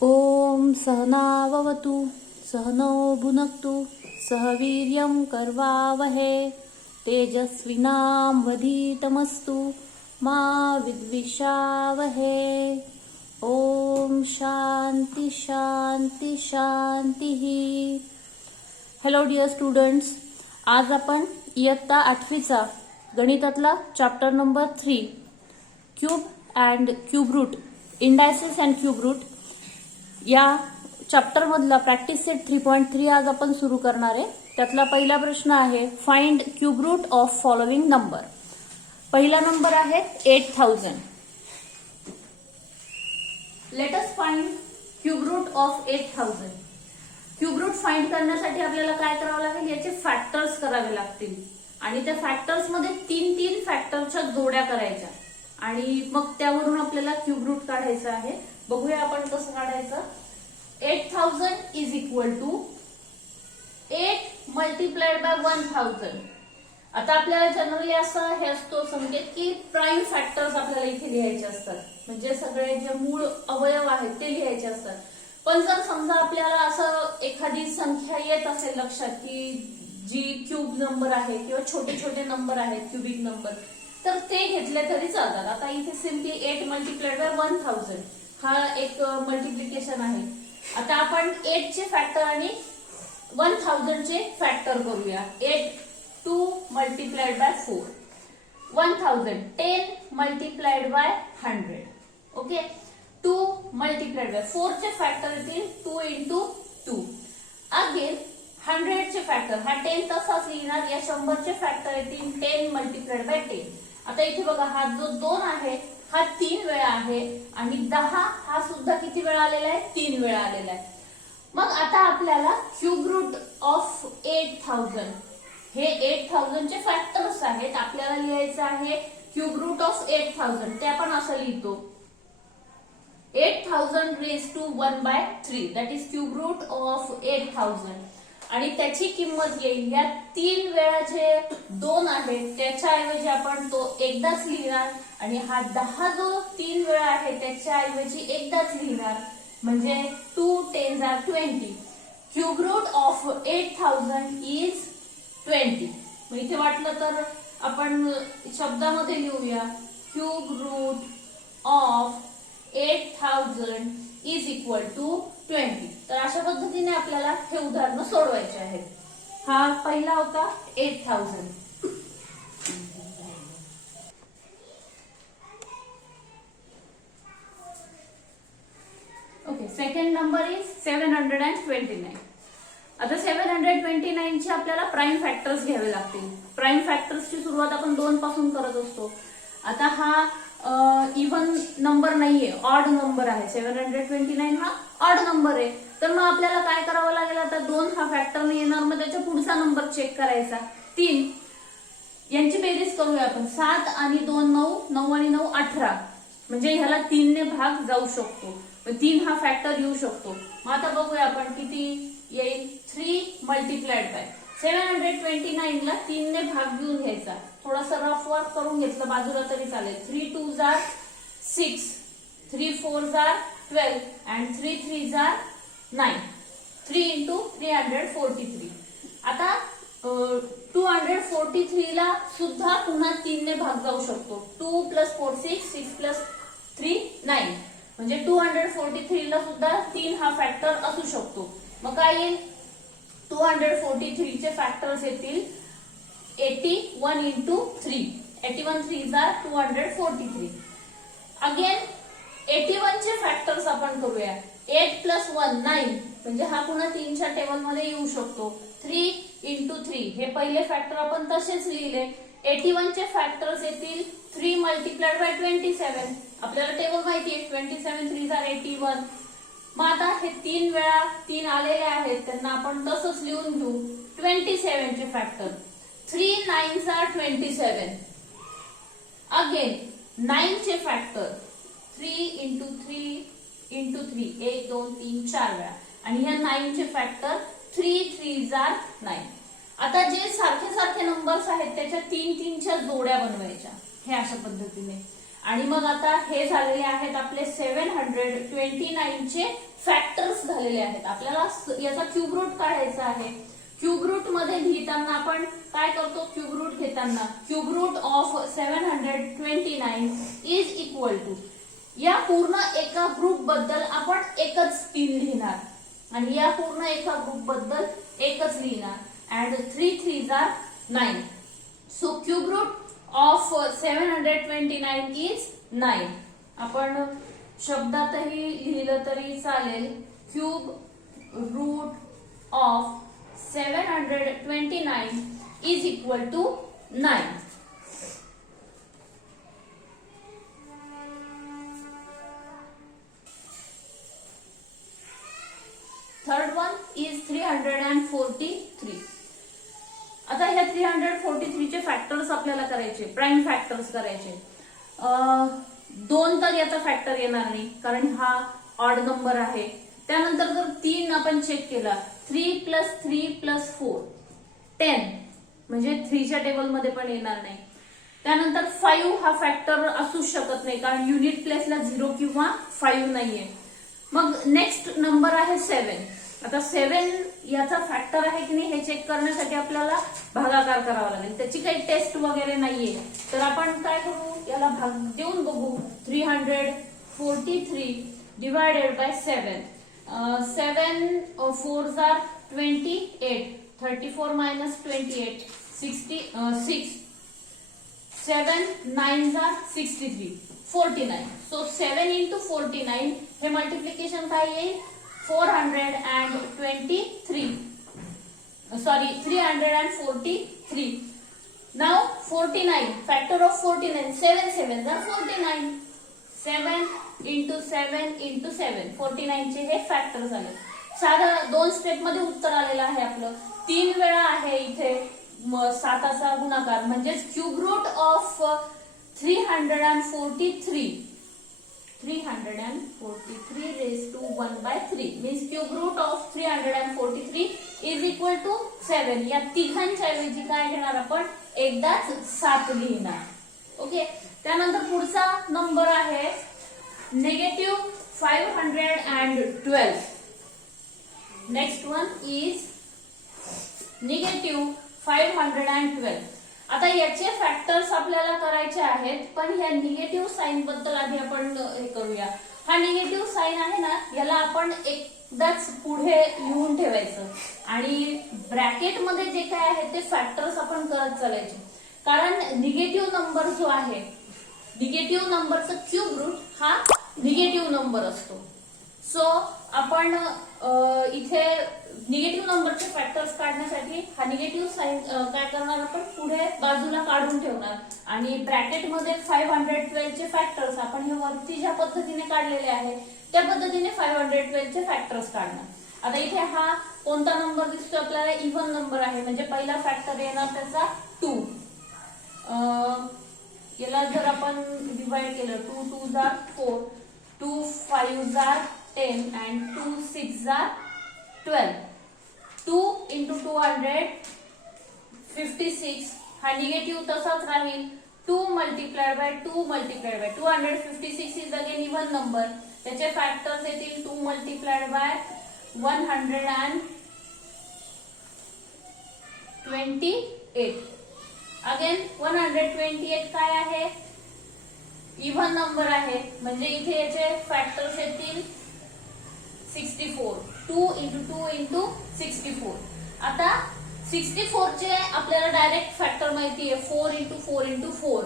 ओम सहनाववतु सहनौ भुनक्तु सह वीर्यं करवावहे तेजस्विनावधीतमस्तु मा विद्विषावहे। ओम शांति शांति शांति। हॅलो डिअर स्टुडंट्स, आज आपण इयत्ता 8वीचा गणितातला chapter number 3 cube and cube root, indices and cube root या चॅप्टर मधला प्रॅक्टिस सेट 3.3 आज आपण सुरू करणार आहे। त्यातला पहिला प्रश्न आहे find cube root of following number. पहिला नंबर आहे 8000। Let us find cube root of 8000। Cube root find करण्यासाठी आपल्याला काय करावं लागेल, याचे फॅक्टर्स करावे लागतील आणि त्या फॅक्टर्स मध्ये 3 फॅक्टरच्या जोड्या करायच्या आणि मग त्यावरून आपल्याला क्यूब रूट काढायचं आहे। बघूया आपण कसं काढायचं। 8000 is equal to 8 multiplied by 1000। आता आपल्याला जनरली असं हे असतो संकेत की प्राईम फॅक्टर्स आपल्याला इथे लिहायचे असतात, म्हणजे सगळे जे मूळ अवयव आहेत ते लिहायचे असतात। पण जर समजा आपल्याला असं एखादी संख्या येत असेल लक्षात की जी क्यूब नंबर आहे किंवा छोटे छोटे नंबर आहेत क्यूबिक नंबर, तर ते घेतले तरी चालतात। आता इथे सिम्पली 8 मल्टिप्लाइड बाय 1000 हा एक मल्टिप्लिकेशन आहे। आता आपण 8 चे फॅक्टर आणि 1000 चे फॅक्टर करूया। 8 2 multiplied by 4, 1000 10 multiplied by 100, okay. 2 multiplied by 4 चे फॅक्टर येतील 2 इंटू 2। अगेन 100 चे फॅक्टर, हा 10 तसाच लिहिणार, या 100 चे फॅक्टर येतील 10 मल्टिप्लाइड बाय 10। आता इथे बघा हा जो 2 आहे हा 3 वेळा आहे आणि 10 हा सुद्धा किती वेळा आलेला आहे, 3 वेळा आलेला आहे। मग आता आपल्याला क्यूब रूट ऑफ 8000, हे 8000 चे फॅक्टर्स आहेत, आपल्याला लिहायचं आहे क्यूब रूट ऑफ 8000। ते आपण असं लिहितो 8000 raise to 1/3, that is cube root of 8000 आणि त्याची किंमत येईल या 3 वेळा जे 2 आहे त्याच्या ऐवजी आपण तो एकदाच लिहिणार आणि हा 10 जो 3 वेळा आहे त्याच्या ऐवजी एकदाच लिहिणार, म्हणजे 2 10s are 20। Cube root of 8000 is 20। मग इथे वाटलं तर आपण शब्दामध्ये लिहूया cube root of 8000 is equal to 20। तर अशा पद्धतीने आपल्याला हे उदाहरण सोडवायचे आहेत। हा पहिला होता 8000। Okay, second number is 729। आता 729 चे आपल्याला प्राइम फॅक्टर्स घ्यावे लागतील। प्राइम फॅक्टर्सची सुरुवात आपण 2 पासून करत असतो। आता हा इव्हन नंबर नाहीये, ऑड नंबर आहे। 729 हा ऑड नंबर आहे, तर मग आपल्याला काय करावं लागेल, आता 2 हा फॅक्टर नाही येणार, मग त्याच्या पुढचा नंबर चेक करायचा 3। यांची बेरीज करूया आपण, 7 आणि 2 9, 9 आणि 9 18, म्हणजे ह्याला 3 ने भाग जाऊ शकतो, 3 हा फॅक्टर येऊ शकतो। मग आता बघूया आपण किती येईल, 3 मल्टिप्लाइड बाय 729 ला 3 ने भाग घेऊन घ्यायचा, थोडासा रफ वर्क करून घेतलं बाजूला तरी चालेल। 3 2s are 6, 3 4s are 12 and 3 3s are 9, 3 into 343। आता 243 ला सुद्धा पुन्हा 3 ने भाग जाऊ शकतो, 2 + 4 6, 6 + 3 9, म्हणजे 243 ला सुद्धा 3 हा फॅक्टर असू शकतो। मग काय येईल, 243 चे फॅक्टर्स येतील 81 into 3, 81 3s are 243। अगेन 81 चे फॅक्टर्स आपण करूया, 8 + 1 9, म्हणजे हा पुन्हा 3 च्या टेबल मध्ये येऊ शकतो, 3 into 3, हे पहिले फॅक्टर आपण तसेच लिहिले। 81 चे फॅक्टर्स येतील 3 मल्टिप्लाइड बाय 27, आपल्याला टेबल माहिती आहे 27 3s are 81। मग आता हे 3 वेळा 3 आलेले आहेत त्यांना आपण तसंच लिहून घेऊ। 27 चे फॅक्टर, 3 9s are 27। अगेन 9 चे फॅक्टर 3 into 3 into 3, 1 2 3 4 वेळा, आणि ह्या 9 चे फॅक्टर 3 3s are 9। आता जे सारखे सारखे नंबर्स आहेत त्याच्या 3 3 च्या जोड्या बनवायच्या, हे अशा पद्धतीने। आणि मग आता हे झालेले आहेत आपले 729 चे फॅक्टर्स झालेले आहेत. आपल्याला याचा क्यूब रूट काढायचा आहे. क्यूब रूट मध्ये लिहिताना आपण काय करतो, क्यूब रूट घेताना cube root of 729 is equal to, या पूर्ण एका ग्रुप बद्दल आपण एकच 3 लिहिणार आणि या पूर्ण एका ग्रुप बद्दल एकच लिहिणार. And 3 3s are 9. So cube root of 729 is 9. आपण शब्दातही लिहिलं तरी चालेल. Cube root of 729 is equal to 9. Third one is 343. आता ह्या 343 चे फॅक्टर्स आपल्याला करायचे, प्राइम फॅक्टर्स करायचे. 2 तर याचा फॅक्टर येणार नाही कारण हा ऑड नंबर आहे. त्यानंतर जर 3 आपण चेक केला, 3 + 3 + 4 10, म्हणजे 3 च्या टेबल मध्ये पण येणार नाही. त्यानंतर 5 हा फॅक्टर असू शकत नाही कारण युनिट प्लेसला 0 किंवा 5 नाहीये. मग नेक्स्ट नंबर आहे 7. आता 7 याचा फॅक्टर आहे की नाही हे चेक करण्यासाठी आपल्याला भागाकार करावा लागेल. त्याची काही टेस्ट वगैरे नाहीये, तर आपण काय करू, याला भाग देऊन बघू. 343 divided by 7. 7 4s are 28. 34 minus 28 66. 7 9s are 63. 49. So 7 into 49 हे मल्टिप्लिकेशन काय येईल, 423. Sorry, 343. Now 49, factor of 49, 7 7s are 49. 7 into 7 into 7, 49 चे हे फॅक्टर झाले. साधं 2 स्टेप मध्ये उत्तर आलेलं आहे आपलं. 3 वेळा आहे इथे 7चा गुणाकार, म्हणजेच cube root of 343 raised to 1/3 means cube root of 343 is equal to 7. या तिघांच्या ऐवजी काय घेणार आपण, एकदाच 7 लिहिणार. ओके. त्यानंतर पुढचा नंबर आहे -512. Next one is -512. आता याचे फॅक्टर्स आपल्याला करायचे आहेत, पण ह्या निगेटिव्ह साइन बद्दल आधी आपण हे करूया. हा निगेटिव्ह साइन आहे ना, याला आपण एकदाच पुढे लिहून ठेवायचं आणि ब्रॅकेट मध्ये जे काय आहे ते फॅक्टर्स आपण करत चालायचे. कारण निगेटिव्ह नंबर जो आहे, निगेटिव्ह नंबरचा क्यूब रूट हा निगेटिव्ह नंबर असतो. सो आपण इथे निगेटिव्ह नंबरचे फॅक्टर्स काढण्यासाठी हा निगेटिव्ह साइन काय करणार, आपण पुढे बाजूला काढून ठेवणार आणि ब्रॅकेट मध्ये 512 चे फॅक्टर्स आपण हे वरती ज्या पद्धतीने काढलेले आहे त्या पद्धतीने 512 चे फॅक्टर्स काढणार. आता इथे हा कोणता नंबर दिसतो आपल्याला, इव्हन नंबर आहे, म्हणजे पहिला फॅक्टर येणार त्याचा 2. याला जर आपण डिवाइड केलं, 2 2s are 4, 2 5s are 10 and 2 6s are 12. 2 into 256 हा निगेटिव्ह तसाच राहील. 2 multiplied by 2 multiplied by 256 is again even number. त्याचे फॅक्टर्स येतील 2 multiplied by 128. अगेन 128 काय आहे, इव्हन नंबर आहे, म्हणजे इथे याचे फॅक्टर्स येतील 64. 2 into 2 into 64. आता 64 चे आपल्याला डायरेक्ट फॅक्टर माहिती आहे, 4 into 4 into 4.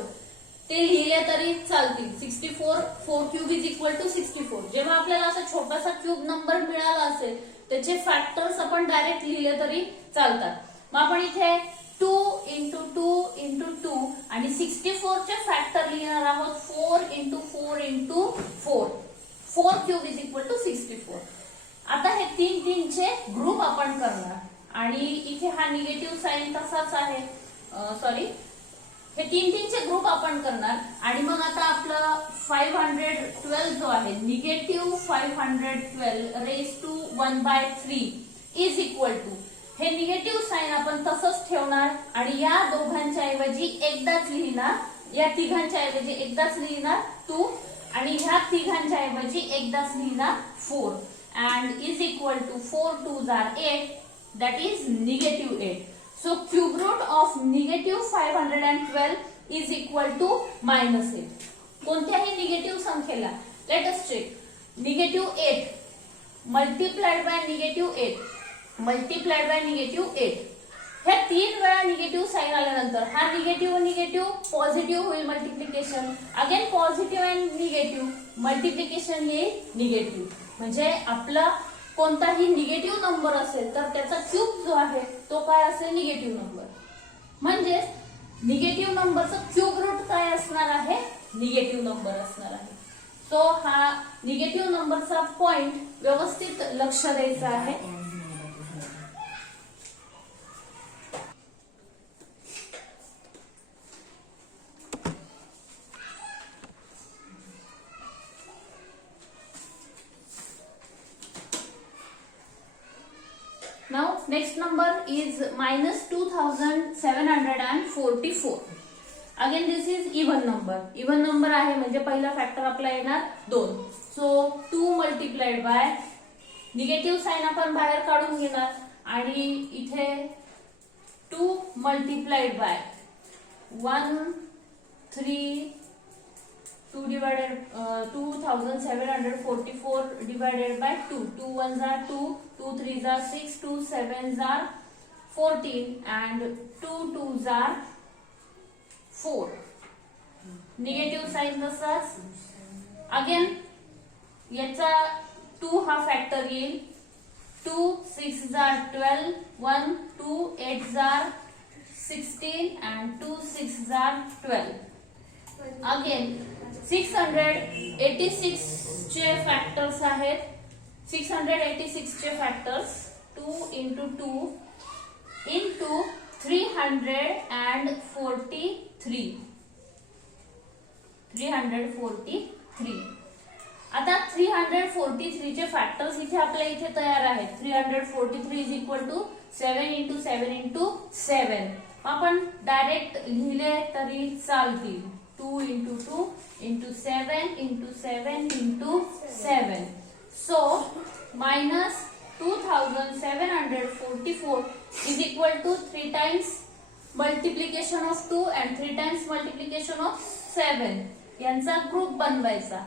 ते लिहिले तरी चालतील. 64 4 क्यूब इज इक्वल टू 64. जेव्हा आपल्याला असा छोटासा क्यूब नंबर मिळाला असेल त्याचे फॅक्टर्स आपण डायरेक्ट लिहिले तरी चालतात. मग आपण इथे 2 into 2 into 2 आणि 64 चे फॅक्टर लिहिणार आहोत 4 into 4 into 4. 4 cube is equal to 64. आता हे 3 चे ग्रुप आपण करणार आणि इथे हा निगेटिव्ह साइन तसाच आहे. सॉरी, हे 3 चे ग्रुप आपण करणार आणि मग आता आपला 512 जो आहे, negative 512 raise to 1/3 is equal to, हे निगेटिव्ह साइन आपण तसंच ठेवणार आणि या दोघांच्या ऐवजी एकदाच लिहिणार या तिघांच्या ऐवजी एकदाच लिहिणार 2 आणि ह्या तिघांच्या ऐवजी एकदाच लिहिणार 4 and is equal to 4 2s are 8, that is negative 8. So cube root of negative 512 is equal to minus 8. कोणत्याही निगेटिव्ह संख्येला let us check negative 8 multiplied by negative 8 multiplied by negative 8. ह्या 3 वेळा निगेटिव्ह साइन आल्यानंतर हा negative positive होईल multiplication, again positive and negative multiplication येईल negative. म्हणजे आपला कोणताही निगेटिव्ह नंबर असेल तर त्याचा क्यूब जो आहे तो काय असेल निगेटिव्ह नंबर. म्हणजे निगेटिव्ह नंबरचा क्यूब रूट काय असणार आहे निगेटिव्ह नंबर असणार आहे. सो हा निगेटिव्ह नंबरचा पॉइंट व्यवस्थित लक्ष द्यायचा आहे. Now next number is minus 2744. Again this is even number. Even number आहे म्हणजे पहिला फॅक्टर आपला येणार 2. So 2 multiplied by negative sign आपण बाहेर काढून घेणार आणि इथे 2 multiplied by 1 3 2 divided 2744 divided by 2. 2 1s are 2, 2 3s are 6, 2 7s are 14 and 2 2s are 4. Negative sign तसाच. अगेन याचा 2 हा फॅक्टर येईल. 2 6s are 12, 1 2 8s are 16 and 2 6s are 12. Again 686 चे फॅक्टर्स आहेत. 686 चे फॅक्टर्स 2 into 2 into 343. 343. आता 343 चे फॅक्टर्स इथे आपल्या इथे तयार आहेत. 343 is equal to 7 into 7 into 7. आपण डायरेक्ट लिहिले तरी चालतील. 2 into 2 into 7 into 7 into 7. So minus 2744 is equal to 3 times multiplication of 2 and 3 times multiplication of 7. यांचा ग्रुप बनवायचा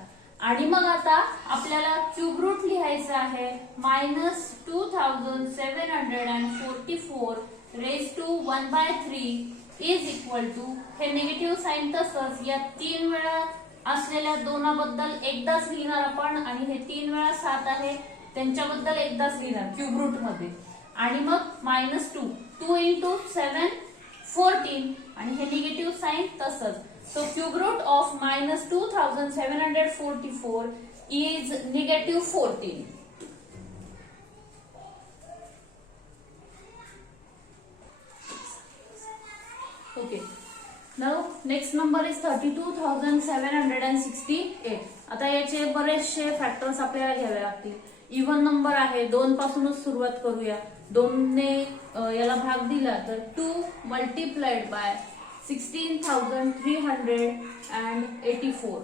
आणि मग आता आपल्याला क्यूब रूट लिहायचा आहे. minus 2744 raised to 1/3 is equal to हे निगेटिव्ह साइन तसंच या 3 वेळा असलेल्या दोनाबद्दल एकदाच लिहिणार आपण आणि हे 3 वेळा 7 आहे त्यांच्याबद्दल एकदाच लिहिणार क्यूब रूट मध्ये आणि मग -2 2 into 7 14 आणि हे निगेटिव्ह साइन तसंच. So cube root of -2744 is -14. Okay. Now next number is 32,768. आता याचे बरेचसे फॅक्टर्स आपल्याला घ्यावे लागतील. इवन नंबर आहे 2 पासूनच सुरुवात करूया. 2 ने याला भाग दिला तर 2 multiplied by 16,384.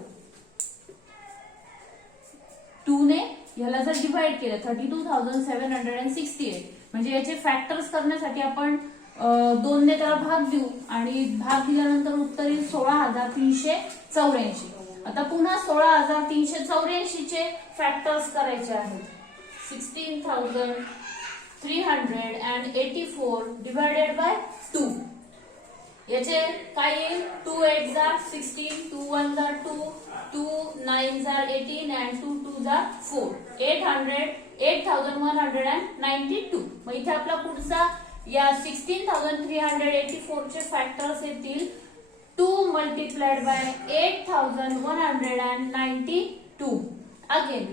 2 ने याला जर डिवाइड केलं 32,768 म्हणजे याचे फॅक्टर्स करण्यासाठी आपण 2 ने त्याला भाग देऊ आणि भाग दिल्यानंतर उत्तर येईल 16,384. आता पुन्हा 16,384 चे फॅक्टर्स करायचे आहेत. 16,384 डिवायडेड बाय 2. याचे काय येईल 2 8s are 16, 2 1s are 2, 2 9s are 18 and 2 2s are 4. 8,192. मग इथे आपला पुढचा या 16,384 चे फॅक्टर्स येतील 2 multiplied by 8,192. अगेन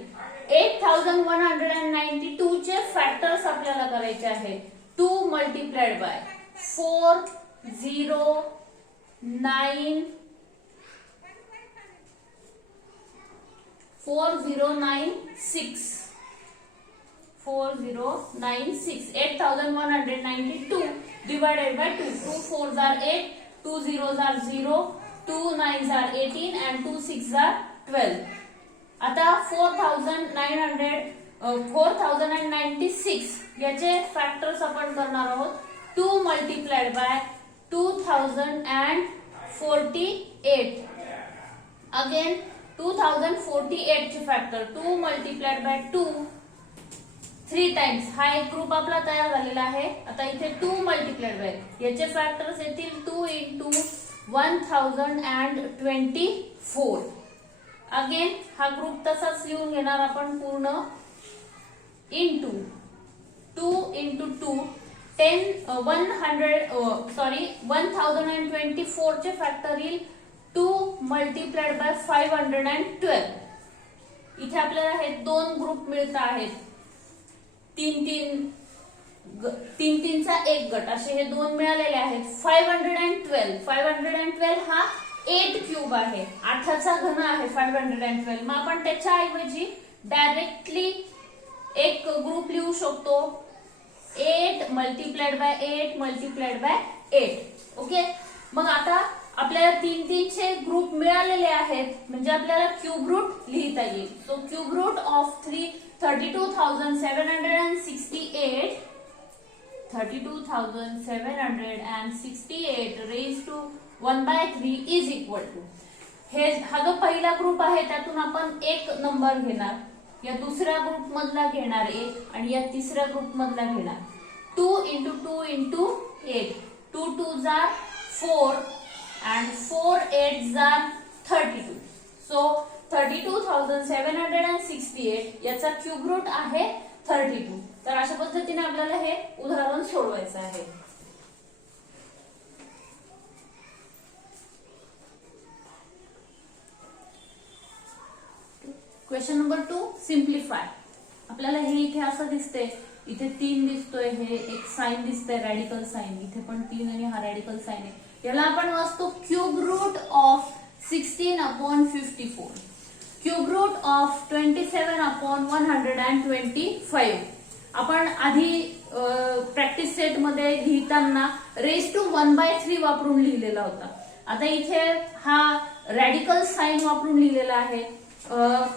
8,192 चे फॅक्टर्स आपल्याला करायचे आहेत. 2 multiplied by 4096 8,192 divided by 2. 2 4s are 8, 2 0s are 0, 2 9s are 18 and 2 6s are 12. आता 4096 याचे फॅक्टर्स आपण करणार आहोत. 2 मल्टिप्लाइड बाय 2048. अगेन 2048 चे फॅक्टर 2 मल्टिप्लाइड बाय 2 3 टाइम्स. हा एक ग्रुप आपला तयार झालेला आहे. आता इथे 2 मल्टिप्लाइड बाय याचे फॅक्टर्स येतील 2 into 1024. अगेन हा ग्रुप तसाच लिहून घेणार आपण पूर्ण इंटू 2 into 2 1024 चे फॅक्टर येईल 2 मल्टिप्लाइड बाय 512. इथे आपल्याला हे दोन ग्रुप मिळत आहेत. 3 चा एक गट असे हे दोन मिळालेले आहेत. 512 हा 8 क्यूब आहे. 8चा घन आहे 512. मग आपण त्याच्या ऐवजी डायरेक्टली एक ग्रुप लिहू शकतो 8 multiplied bye 8 multiplied bye 8. Okay. मग आता आपल्याला 3 चे ग्रुप मिळालेले आहेत म्हणजे आपल्याला क्यूब रूट लिहिता येईल. So cube root of 32,768 raise to 1/3 is equal to. हा जो पहिला ग्रुप आहे त्यातून आपण एक नंबर घेणार, या दुसऱ्या ग्रुप मधला घेणार 1 आणि या तिसऱ्या ग्रुप मधला घेणार 2 into 2 into 8. 2 2s are 4 and 4 8s are 32. So 32,768 याचा क्यूब रूट आहे 32. तर अशा पद्धतीने आपल्याला हे उदाहरण सोडवायचं आहे. Question number 2 simplify. आपल्याला हे इथे असं दिसतंय, इथे 3 दिसतोय, हे एक साइन दिसतंय रॅडिकल साइन, इथे पण 3 आणि हा रॅडिकल साइन आहे. याला आपण वाचतो cube root of 16/54, cube root of 27/125. आपण आधी प्रॅक्टिस सेट मध्ये लिहिताना रेज टू 1/3 वापरून लिहिलेला होता. आता इथे हा रॅडिकल साइन वापरून लिहिलेला आहे.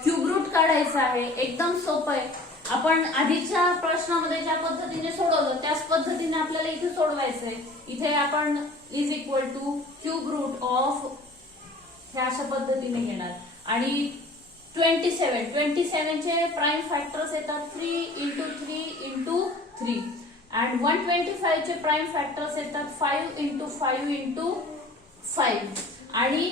क्यूब रूट काढायचा आहे. एकदम सोपं आहे. आपण आधीच्या प्रश्नामध्ये ज्या पद्धतीने सोडवलं त्याच पद्धतीने आपल्याला इथे सोडवायचं आहे. इथे आपण is equal to cube root of हे अशा पद्धतीने घेणार आणि 27 चे प्राइम फॅक्टर्स येतात 3 into 3 into 3 and 125 चे प्राइम फॅक्टर्स येतात 5 into 5 into 5. आणि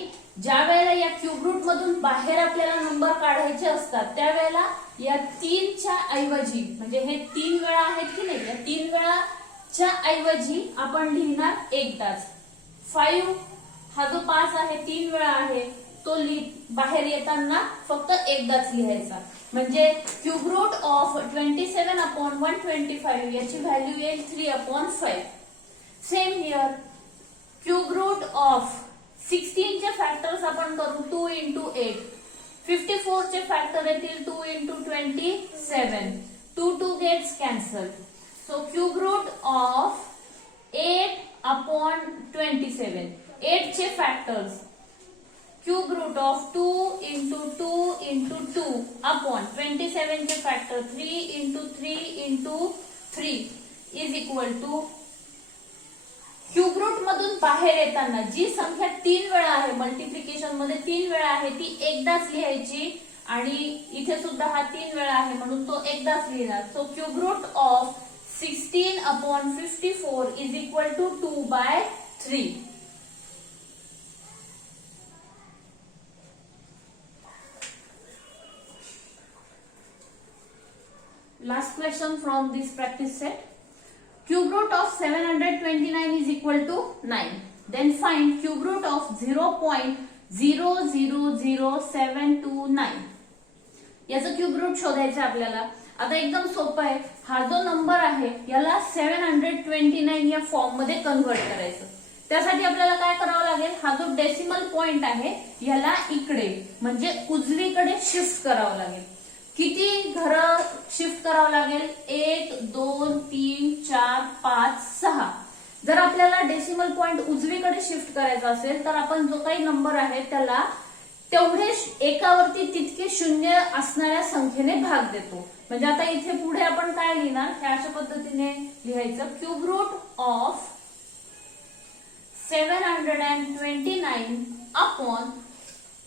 ज्या वेळेला या क्यूब रूट मधून बाहेर आपल्याला नंबर काढायचे असतात त्यावेळेला या 3 च्या ऐवजी, म्हणजे हे 3 वेळा आहेत की नाही, या 3 वेळाच्या ऐवजी आपण लिहिणार एकदाच. 5 हा जो 5 आहे 3 वेळा आहे तो बाहेर येताना फक्त एकदाच लिहायचा. म्हणजे क्यूब रूट ऑफ 27/125 याची व्हॅल्यू येईल 3/5. Same here cube root of 16 चे फॅक्टर्स आपण करू 2 into 8. 54 चे फॅक्टर येतील 2 into 27. 2 gets cancelled. So cube root of 8/27. 8 चे factors cube root of 2 into 2 into 2 upon 27 चे factor 3 into 3 into 3 is equal to cube root मधून बाहेर येताना जी संख्या 3 वेळा आहे मल्टिप्लिकेशन मध्ये 3 वेळा आहे ती एकदाच लिहायची आणि इथे सुद्धा हा 3 वेळा आहे म्हणून तो एकदाच लिहिणार. So cube root of 16/54 is equal to 2/3. Last question from this practice set. Cube root of 729 is equal to 9. Then find cube root of 0.000729. याचं क्यूब रूट शोधायचं आपल्याला. आता एकदम सोपं आहे. हा जो नंबर आहे याला 729 या फॉर्म मध्ये कन्व्हर्ट करायचं. त्यासाठी आपल्याला काय करावं लागेल, हा जो डेसिमल पॉइंट आहे याला इकडे म्हणजे उजवीकडे शिफ्ट करावं लागेल. किती घरं शिफ्ट करावं लागेल, 1 2 3 4 5 6. जर आपल्याला डेसिमल पॉइंट उजवीकडे शिफ्ट करायचा असेल तर आपण जो काही नंबर आहे त्याला तेवढे एकावरती तितके शून्य असणाऱ्या संख्येने भाग देतो. म्हणजे आता इथे पुढे आपण काय लिहिणार, हे अशा पद्धतीने लिहायचं, क्यूब रूट ऑफ 729 अपॉन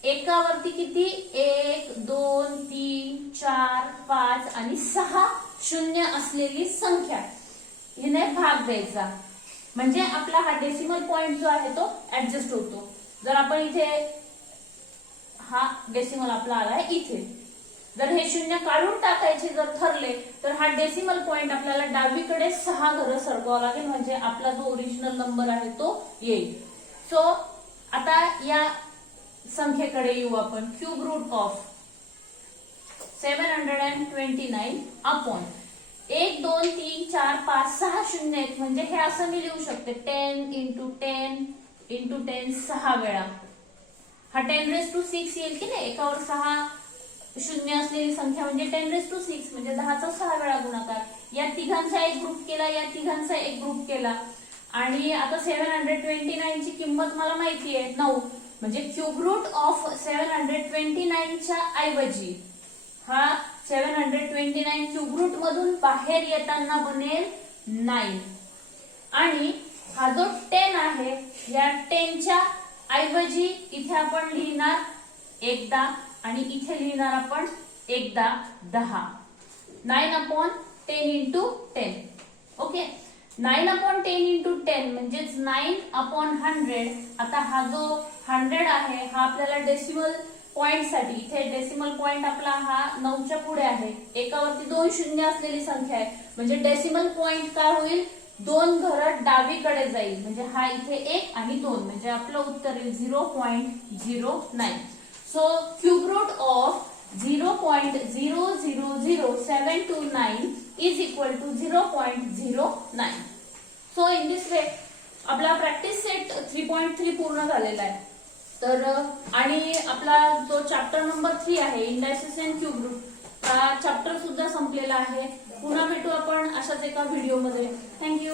एकावरती किती 1 2 3 4 5 आणि 6 शून्य असलेली संख्या हिने भाग द्यायचा. म्हणजे आपला हा डेसिमल पॉइंट जो आहे तो ऍडजस्ट होतो. जर आपण इथे हा डेसिमल आपला आलाय इथे, जर हे शून्य काढून टाकायचे जर ठरले तर हा डेसिमल पॉइंट आपल्याला डावीकडे 6 घरं सरकवावं लागेल, म्हणजे आपला जो ओरिजिनल नंबर आहे तो येईल. सो आता या संख्येकडे येऊ आपण. क्यूब रूट ऑफ 729 अपॉन 1 2 3 4 5 6 शून्य आहेत, म्हणजे हे असं मी लिहू शकते 10 इंटू 10 इंटू 10 6 वेळा. हा 10⁶ येईल की नाही, एकावर 6 शून्य असलेली संख्या म्हणजे 10⁶ म्हणजे 10चा 6 वेळा गुणाकार. या तिघांचा एक ग्रुप केला, या तिघांचा एक ग्रुप केला आणि आता 729 ची किंमत मला माहिती आहे 9, म्हणजे क्यूब रूट ऑफ 729 च्या ऐवजी हा 729 क्यूब रूट मधून बाहेर येताना बनेल 9 आणि हा जो 10 आहे या 10 च्या ऐवजी इथे आपण लिहिणार एकदा आणि इथे लिहिणार आपण एकदा 10. 9/10 इंटू 10. ओके, 9/10 इंटू 10 म्हणजेच 9/100. आता हा जो 100 आहे हा आपल्याला डेसिमल पॉइंट साठी, इथे डेसिमल पॉइंट आपला हा 9च्या पुढे आहे, एकावरती 2 शून्य असलेली संख्या आहे, म्हणजे डेसिमल पॉइंट काय होईल 2 घरं डावीकडे जाईल, म्हणजे हा इथे 1 आणि 2, म्हणजे आपलं उत्तर येईल 0.09. So cube root of 0.000729 is equal to 0.09. So in this way आपला प्रॅक्टिस सेट 3.3 पूर्ण झालेला आहे. तर आणि आपला जो चॅप्टर नंबर 3 आहे इंडायसेस अँड क्यूब रूट, हा चॅप्टर सुद्धा संपलेला आहे. पुन्हा भेटू आपण अशाच एका व्हिडिओमध्ये. थँक्यू.